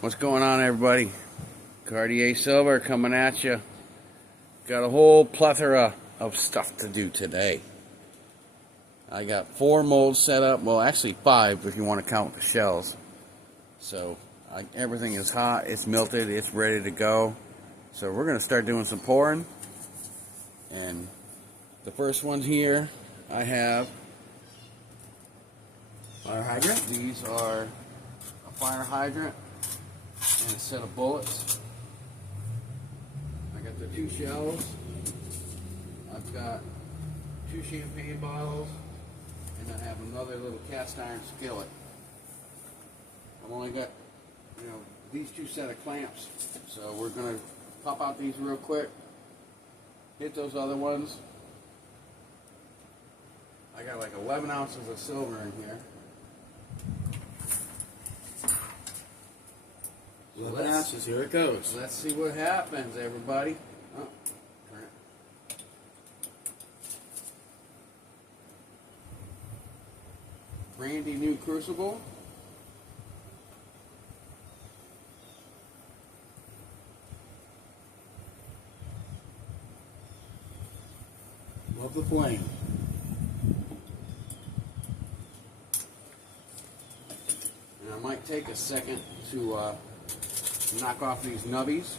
What's going on, everybody? Cartier Silver coming at you. Got a whole plethora of stuff to do today. I got 4 molds set up. Well, actually 5 if you want to count the shells. So everything is hot, it's melted, it's ready to go. So we're going to start doing some pouring. And the first one here, I have fire hydrant. These are a fire hydrant and a set of bullets. I got the 2 shells. I've got 2 champagne bottles, and I have another little cast iron skillet. I've only got, these 2 set of clamps, so we're gonna pop out these real quick. Hit those other ones. I got like 11 ounces of silver in here. 11 ounces, here it goes. Let's see what happens, everybody. Oh, turn it. Brandy new crucible. Love the flame. And I might take a second to knock off these nubbies.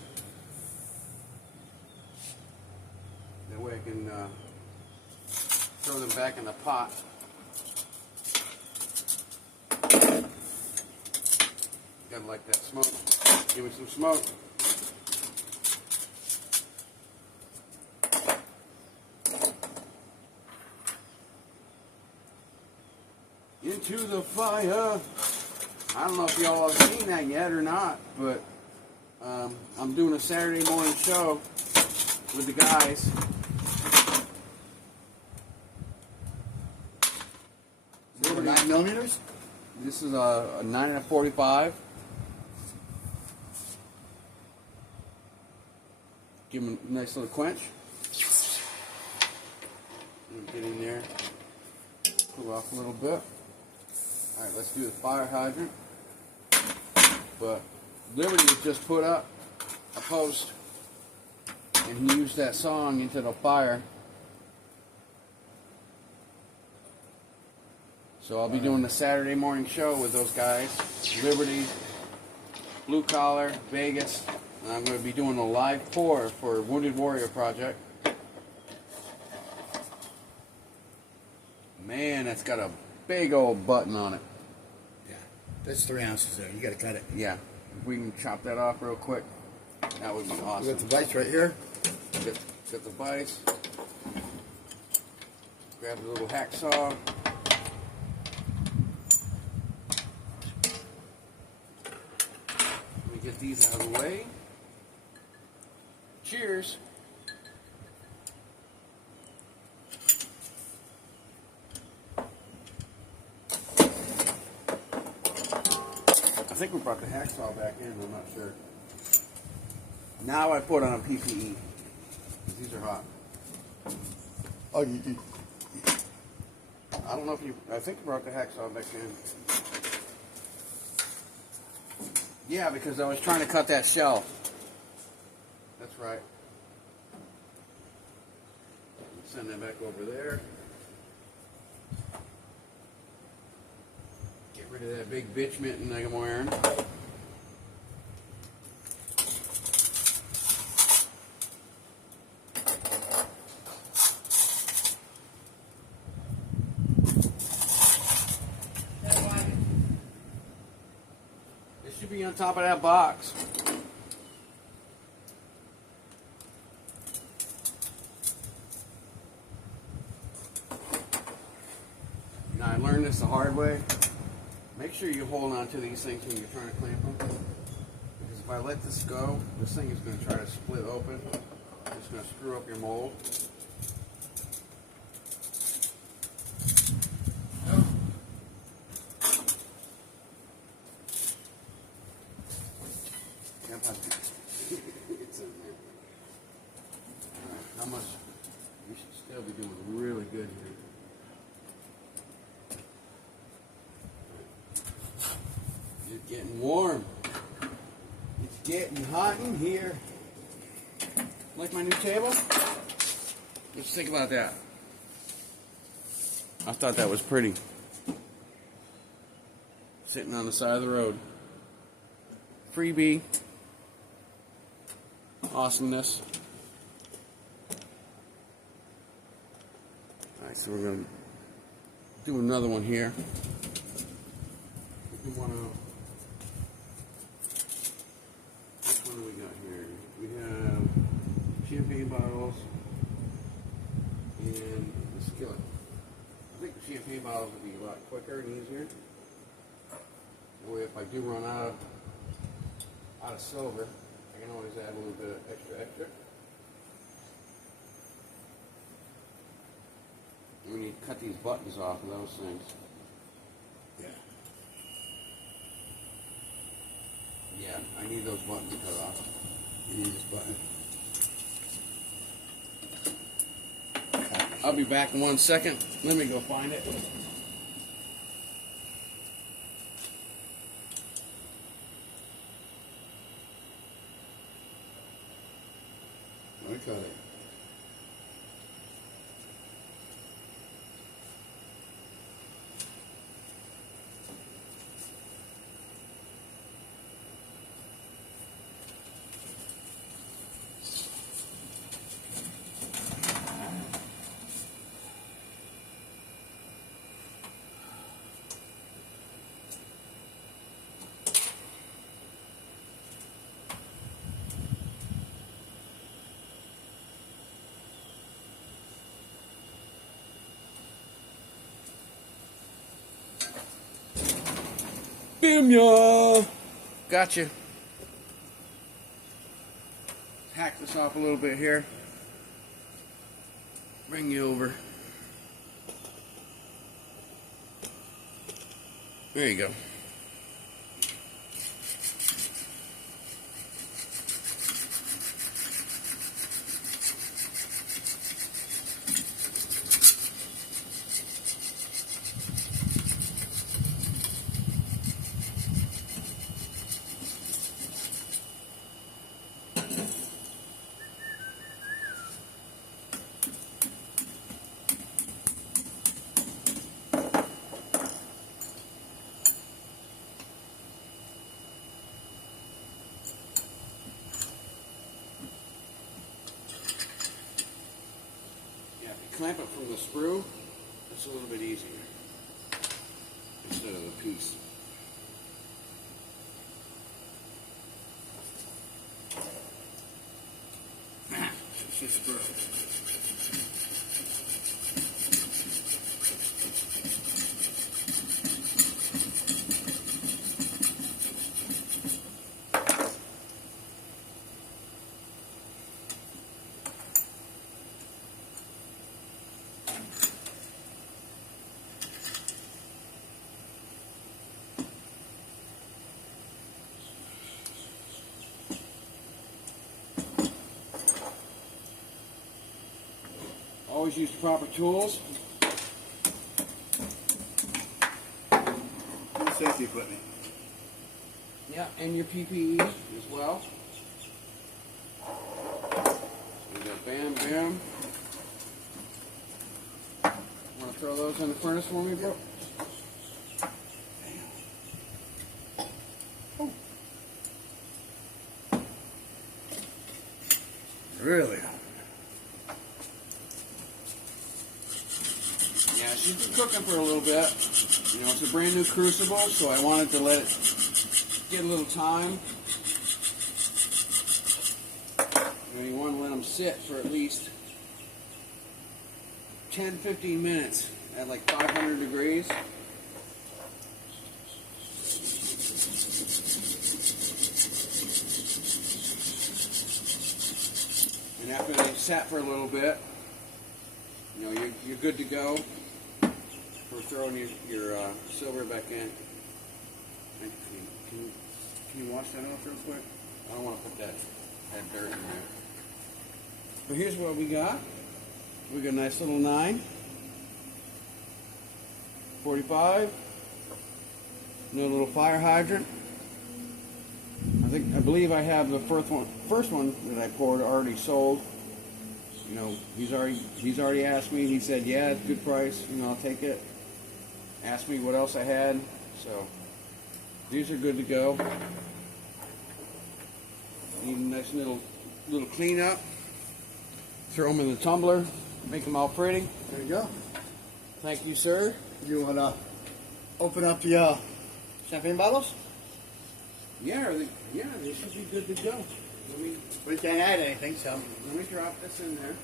That way I can throw them back in the pot. Gotta like that smoke. Give me some smoke. Into the fire. I don't know if y'all have seen that yet or not, but I'm doing a Saturday morning show with the guys. These are 9mm? This is a 9-45. Give them a nice little quench. Get in there. Cool off a little bit. Alright, let's do the fire hydrant. But Liberty has just put up a post, and he used that song into the fire. So I'll be doing the Saturday morning show with those guys. Liberty, Blue Collar, Vegas. And I'm going to be doing a live pour for Wounded Warrior Project. Man, that's got a big old button on it. Yeah, that's 3 ounces there. You got to cut it. Yeah, if we can chop that off real quick, that would be awesome. We got the vise right here. Got the vise. Grab a little hacksaw. Let me get these out of the way. Cheers. I think we brought the hacksaw back in, I'm not sure. Now I put on PPE. These are hot. Oh, I don't know if you, I think you brought the hacksaw back in. Yeah, because I was trying to cut that shell. That's right. Send that back over there. Get rid of that big bitch mitten I'm wearing. It should be on top of that box. Now I learned this the hard way. Make sure you hold on to these things when you're trying to clamp them. Because if I let this go, this thing is going to try to split open. It's going to screw up your mold. It's in there. How much? You should still be doing really good here. It's getting warm. getting hot in here. Like my new table? Let's think about that. I thought that was pretty. Sitting on the side of the road. Freebie. Awesomeness. Alright, so we're going to do another one here. We want to... What do we got here? We have champagne bottles and the skillet. I think the champagne bottles would be a lot quicker and easier. That way, if I do run out of silver, I can always add a little bit of extra. We need to cut these buttons off of those things. Yeah. Yeah, I need those buttons cut off. You need this button. I'll be back in 1 second. Let me go find it. Let me cut it. Boom, y'all. Gotcha. Hack this off a little bit here. Bring you over. There you go. Clamp it from the sprue, it's a little bit easier instead of the piece. It's just screw. Always use the proper tools. And safety equipment. Yeah, and your PPE as well. So we got bam, bam. Want to throw those in the furnace for me, bro? Really? Yeah, she's been cooking for a little bit. You know, it's a brand new crucible, so I wanted to let it get a little time. And you want to let them sit for at least 10-15 minutes at like 500 degrees. And after they've sat for a little bit, you know, you're good to go for throwing your silver back in. Can you wash that off real quick? I don't want to put that dirt in there. So here's what we got. We got a nice little 9, 45, no little fire hydrant. I think I believe I have the first one that I poured already sold. You know, he's already asked me. He said, yeah, it's a good price. You know, I'll take it. Asked me what else I had. So these are good to go. Need a nice little cleanup. Throw them in the tumbler. Make them all pretty. There you go. Thank you, sir. You want to open up the champagne bottles? Yeah, they should be good to go. We can't add anything, so. Let me drop this in there.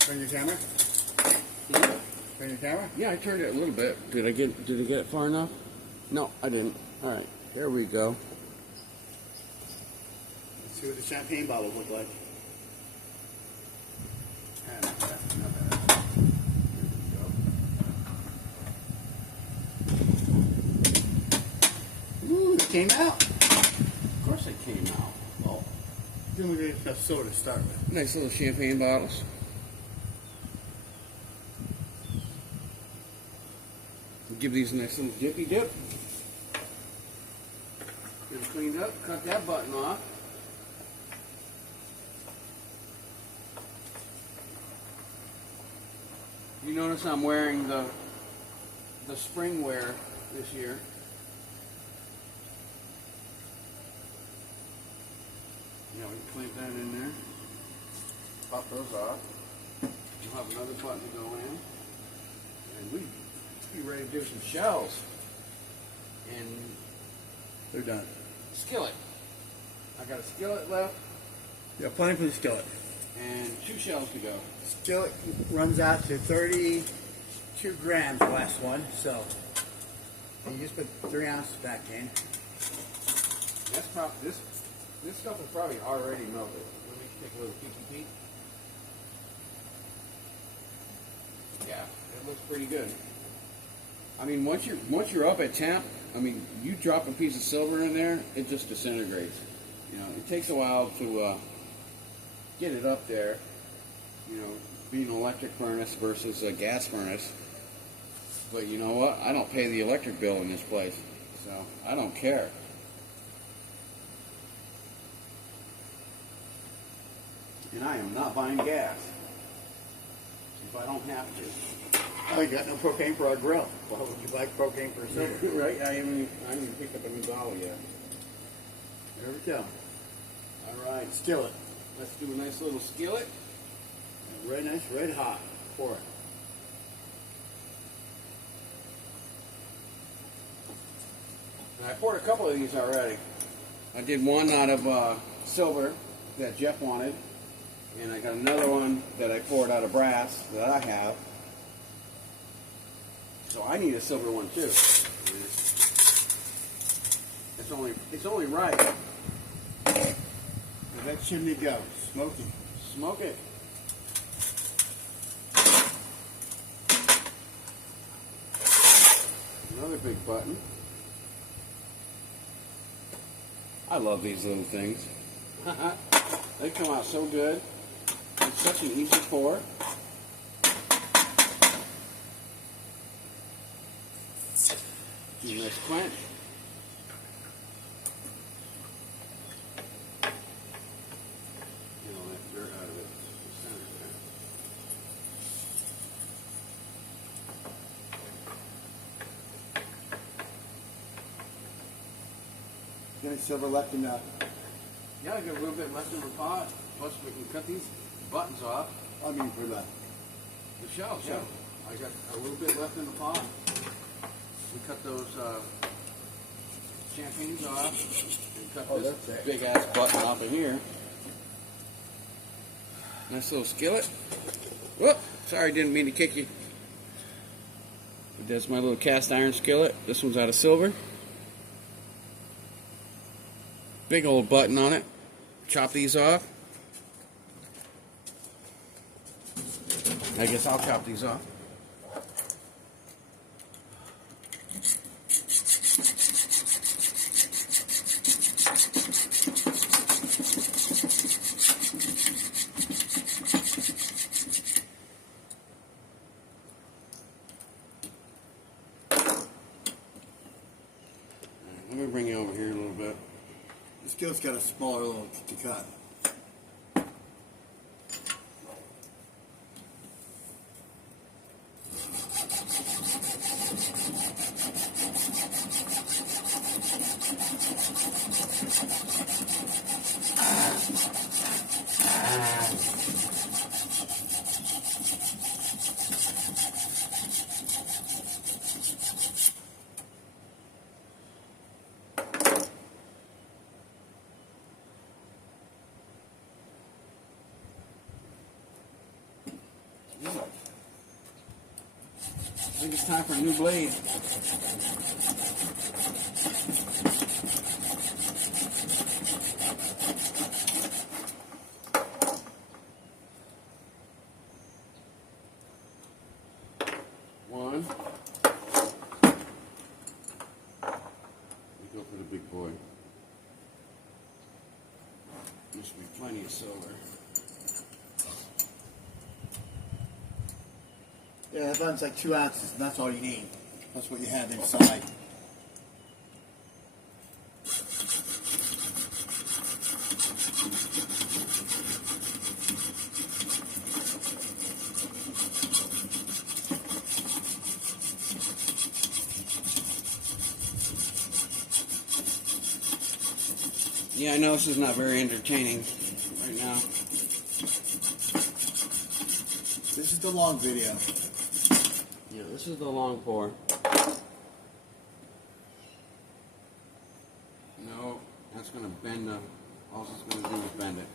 Turn your camera. Turn your camera. Yeah, I turned it a little bit. Did I get it far enough? No, I didn't. All right, there we go. Let's see what the champagne bottles look like. Ooh, it came out. Of course it came out. Oh. Then we get enough soda to start with. Nice little champagne bottles. Give these a nice little dippy dip. Get it cleaned up. Cut that button off. You notice I'm wearing the spring wear this year. Yeah, we can clamp that in there. Pop those off. We'll have another button to go in. And we be ready to do some shells. And They're done. skillet. I got a skillet left Yeah, plenty for the skillet. and 2 shells to go. Skillet runs out to 32 grams, the last one, so you just put 3 ounces back in. That's probably this stuff is probably already melted. Let me take a little peeky peek. Yeah, it looks pretty good. I mean, once you're up at temp, I mean, you drop a piece of silver in there, it just disintegrates. You know, it takes a while to get it up there. You know, being an electric furnace versus a gas furnace. But you know what? I don't pay the electric bill in this place, so I don't care. And I am not buying gas if I don't have to. Oh, you got no propane for our grill. Why would you buy propane for a silver? Right? I haven't even picked up a new bottle yet. There we go. All right, Skillet. let's do a nice little skillet. Red nice, red hot. Pour it. And I poured a couple of these already. I did one out of silver that Jeff wanted, and I got another one that I poured out of brass that I have. So I need a silver one too. It's only right. Let that chimney go. Smoky. Smoke it. Another big button. I love these little things. They come out so good. It's such an easy pour. Do a nice quench. Get all that dirt out of it. The center there. Got any silver left in the... Yeah, I got a little bit left in the pot. Plus, we can cut these buttons off. I mean, for the... The shells, yeah. I got a little bit left in the pot. We cut those champagnes off and cut this big ass button off of here. Nice little skillet. Whoop! Sorry, didn't mean to kick you. But that's my little cast iron skillet. This one's out of silver. Big old button on it. Chop these off. I guess I'll chop these off. skillet's got a smaller little to cut. I think it's time for a new blade. One. We go for the big boy. Must be plenty of silver. Yeah, that runs like 2 ounces, and that's all you need. That's what you have inside. Yeah, I know this is not very entertaining right now. This is the long video. Yeah, this is the long pour. No, that's going to bend the... All it's going to do is bend it.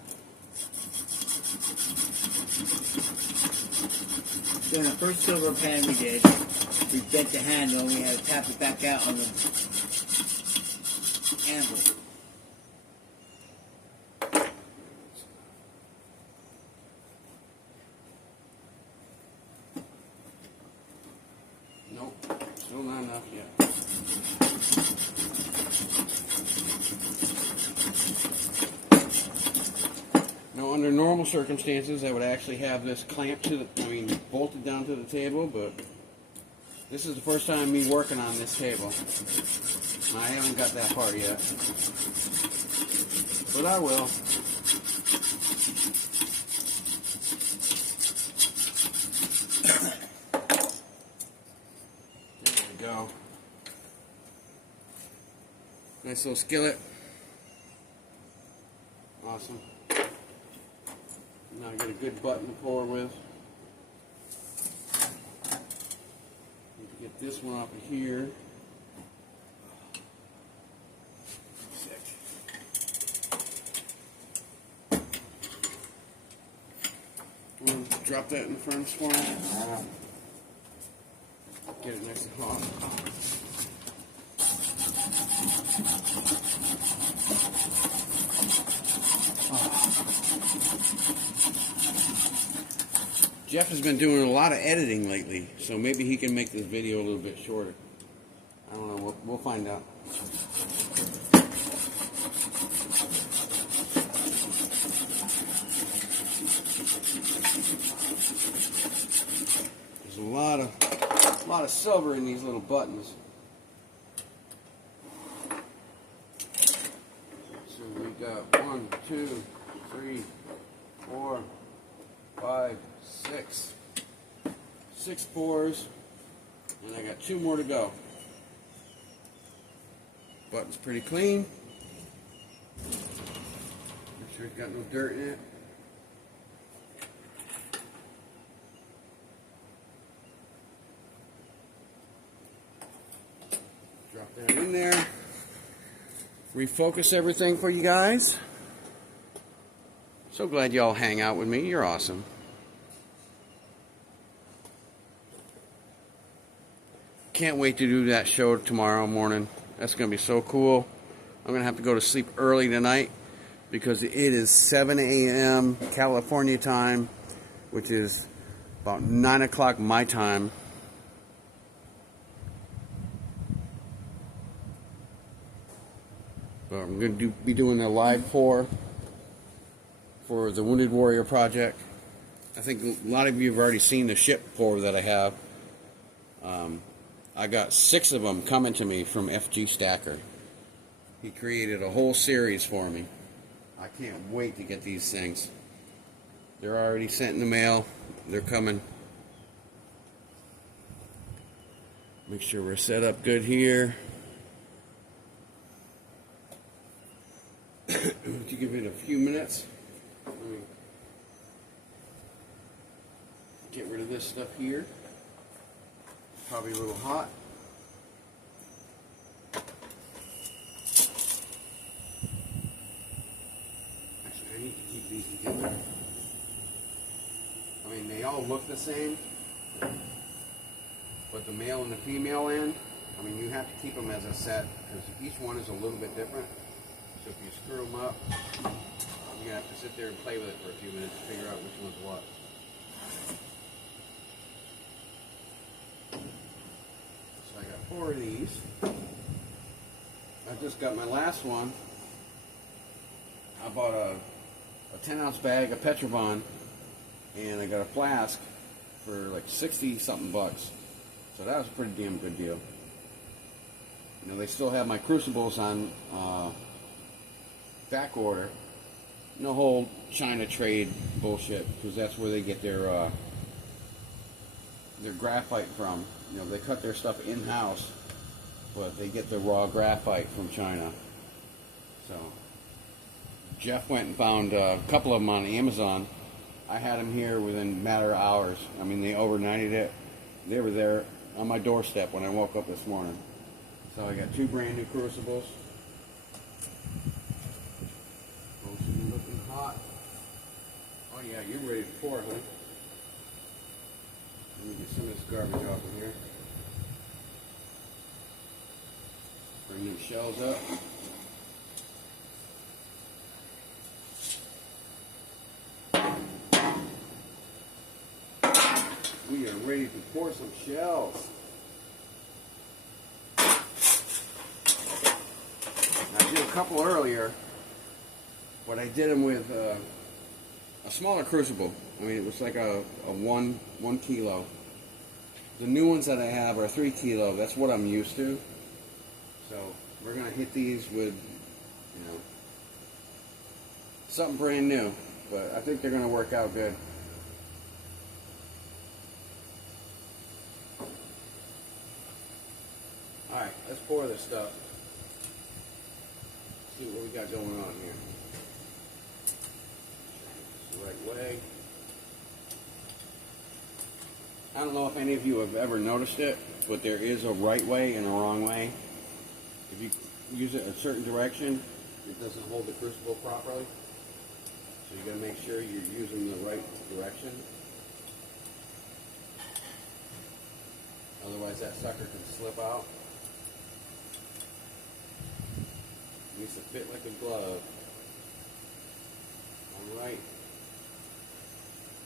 So in the first silver pan we did, we bent the handle and we had to tap it back out on the anvil. Nope, still not enough yet. Now, under normal circumstances, I would actually have this clamped to the, bolted down to the table, but this is the first time me working on this table. I haven't got that far yet, but I will. There we go. Nice little skillet. Awesome. Now I got a good button to pour with. Need to get this one off of here. Drop that in the furnace for me. Get it nice and hot. Jeff has been doing a lot of editing lately, so maybe he can make this video a little bit shorter. I don't know, we'll find out. There's a lot of silver in these little buttons. So we got 1, 2, 3, 4, 5, 6. 6 pours, and I got 2 more to go. Button's pretty clean. Make sure it's got no dirt in it. Drop that in there. Refocus everything for you guys. So glad y'all hang out with me. You're awesome. Can't wait to do that show tomorrow morning. That's going to be so cool. I'm going to have to go to sleep early tonight because it is 7 a.m. California time, which is about 9 o'clock my time. But I'm going to be doing a live pour for the Wounded Warrior Project. I think a lot of you have already seen the ship pour that I have. I got 6 of them coming to me from FG Stacker. He created a whole series for me. I can't wait to get these things. They're already sent in the mail. They're coming. Make sure we're set up good here. Would you give it a few minutes? Let me get rid of this stuff here. Probably a little hot. Actually, I need to keep these together. I mean, they all look the same, but the male and the female end, I mean, you have to keep them as a set because each one is a little bit different. So if you screw them up, you're going to have to sit there and play with it for a few minutes to figure out which one's what. So I got 4 of these. I just got my last one. I bought a 10-ounce bag of Petrobon, and I got a flask for like 60 something bucks. So that was a pretty damn good deal. You know, they still have my crucibles on back order. No whole China trade bullshit, because that's where they get their graphite from. You know, they cut their stuff in-house, but they get the raw graphite from China. So Jeff went and found a couple of them on Amazon. I had them here within a matter of hours. I mean, they overnighted it. They were there on my doorstep when I woke up this morning. So I got 2 brand new crucibles. Both of them looking hot. Oh yeah, you're ready to pour, huh? Let me get some of this garbage off of here. Bring these shells up. We are ready to pour some shells. I did a couple earlier, but I did them with a smaller crucible. I mean, it was like a 1 kilo. The new ones that I have are 3 kilo. That's what I'm used to. So we're gonna hit these with, you know, something brand new. But I think they're gonna work out good. All right, let's pour this stuff. See what we got going on here. The right way. I don't know if any of you have ever noticed it, but there is a right way and a wrong way. If you use it a certain direction, it doesn't hold the crucible properly. So you got to make sure you're using the right direction. Otherwise that sucker can slip out. It needs to fit like a glove. Alright.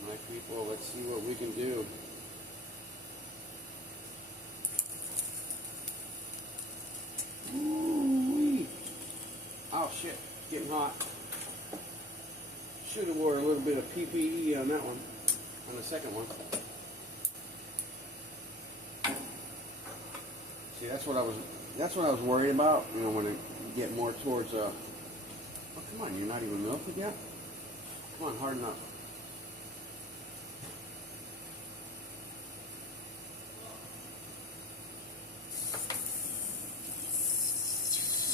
My people, let's see what we can do. Ooh-wee. Oh shit, it's getting hot. Should have wore a little bit of PPE on that one, on the second one. See, that's what I was worried about. You know, when it get more towards oh, come on, you're not even melted yet. Come on, harden up.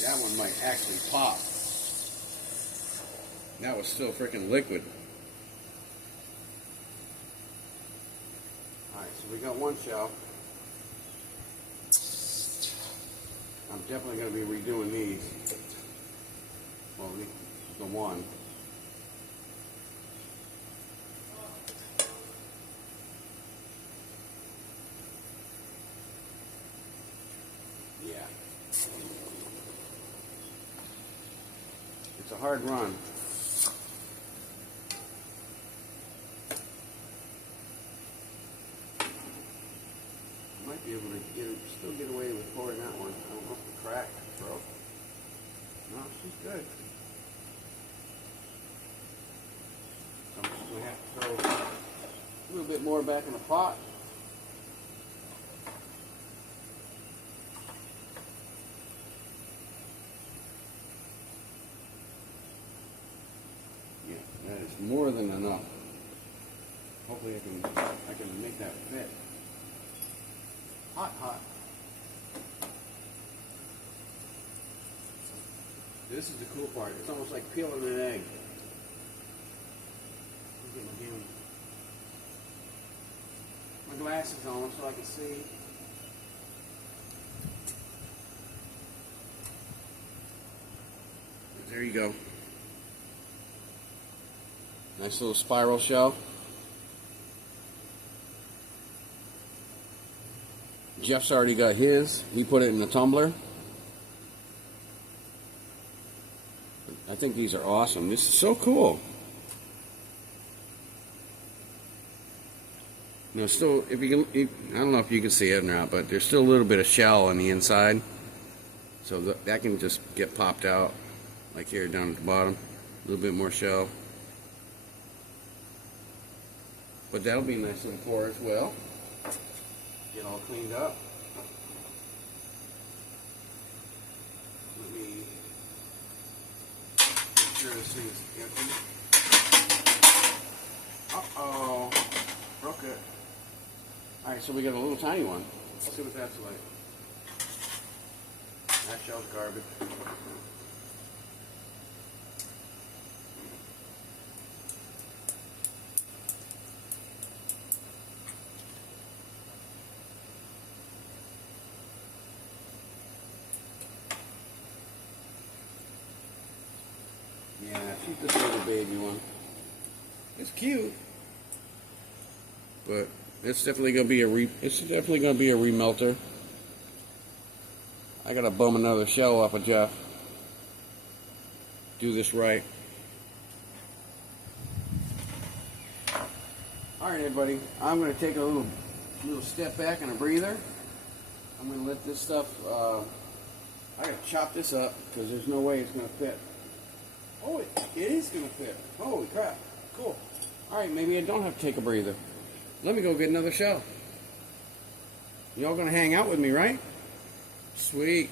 That one might actually pop. That was still freaking liquid. Alright, so we got one shell. I'm definitely going to be redoing these. Well, the one. Yeah. It's a hard run. Might be able to still get away with pouring that one. I don't know if the crack broke. No, she's good. So I'm just going to have to throw a little bit more back in the pot. more than enough. Hopefully I can make that fit. Hot, hot. This is the cool part. It's almost like peeling an egg. Get my glasses on so I can see. There you go. Nice little spiral shell. Jeff's already got his. He put it in the tumbler. I think these are awesome. This is so cool. You know, still, if you can, I don't know if you can see it or not, but there's still a little bit of shell on the inside. So that can just get popped out, like here down at the bottom. A little bit more shell. But that'll be a nice little pour as well. Get all cleaned up. Let me make sure this thing's empty. Uh-oh. Broke it. Alright, so we got a little tiny one. Let's see what that's like. That shell's garbage. Yeah, she's just a little baby one. It's cute, but it's definitely gonna be a remelter. I gotta bum another shell off of Jeff. Do this right. All right, everybody. I'm gonna take a little step back and a breather. I'm gonna let this stuff. I gotta chop this up because there's no way it's gonna fit. Oh, it is going to fit. Holy crap. Cool. Alright, maybe I don't have to take a breather. Let me go get another shell. Y'all going to hang out with me, right? Sweet.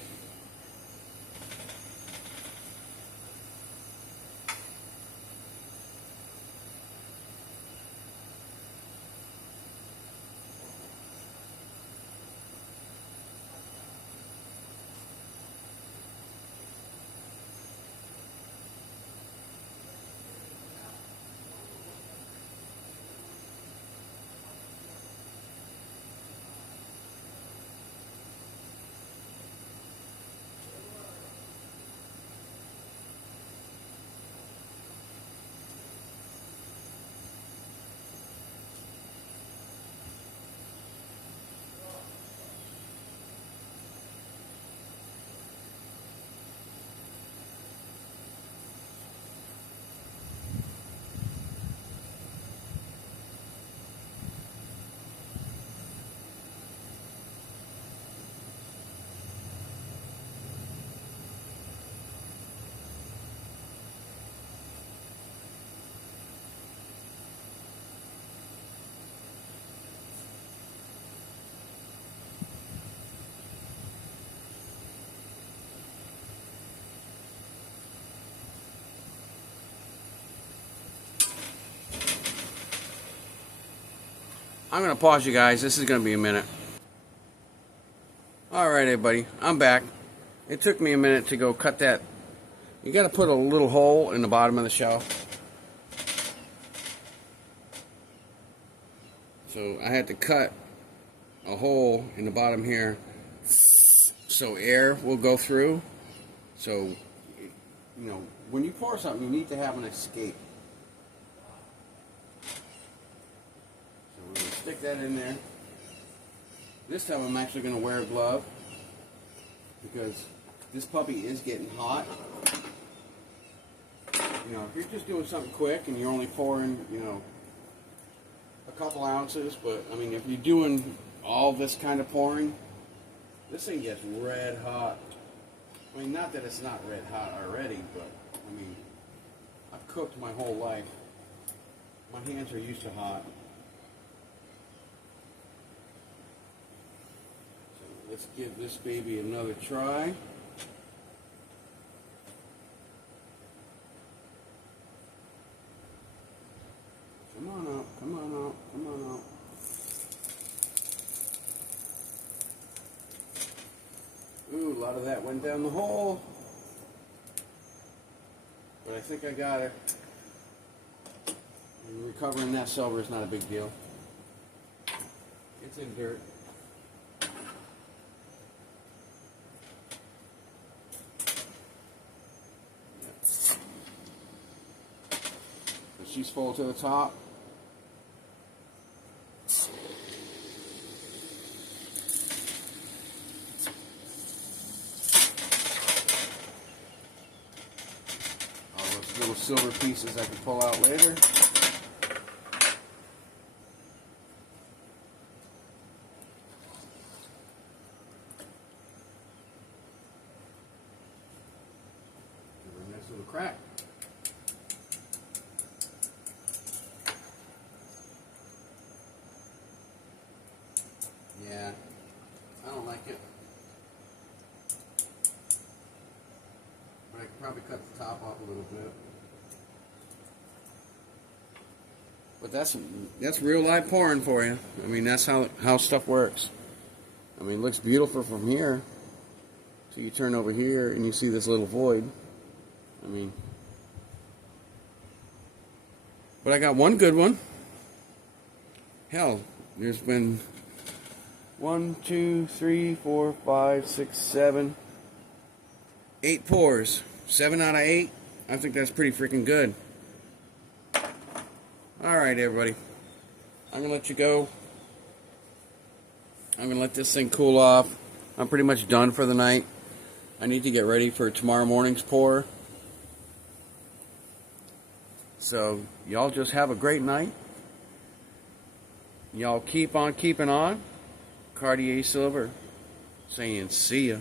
I'm going to pause you guys. This is going to be a minute. Alright, everybody. I'm back. It took me a minute to go cut that. You got to put a little hole in the bottom of the shell. So I had to cut a hole in the bottom here so air will go through. So, you know, when you pour something, you need to have an escape. Stick that in there. This time I'm actually going to wear a glove because this puppy is getting hot. You know, if you're just doing something quick and you're only pouring, you know, a couple ounces, but I mean, if you're doing all this kind of pouring, this thing gets red hot. I mean, not that it's not red hot already, but I mean, I've cooked my whole life. My hands are used to hot. Let's give this baby another try. Come on out. Come on out. Ooh, a lot of that went down the hole. But I think I got it. And recovering that silver is not a big deal. It's in dirt. She's full to the top. All those little silver pieces I can pull out later. Give her a nice little crack. Yeah, I don't like it. But I could probably cut the top off a little bit. But that's real live pouring for you. I mean, that's how stuff works. I mean, it looks beautiful from here. So you turn over here and you see this little void. I mean, but I got one good one. Hell, there's been 1, 2, 3, 4, 5, 6, 7, 8 pours. 7 out of 8. I think that's pretty freaking good. Alright, everybody. I'm going to let you go. I'm going to let this thing cool off. I'm pretty much done for the night. I need to get ready for tomorrow morning's pour. So, y'all just have a great night. Y'all keep on keeping on. Cartier Silver saying see ya.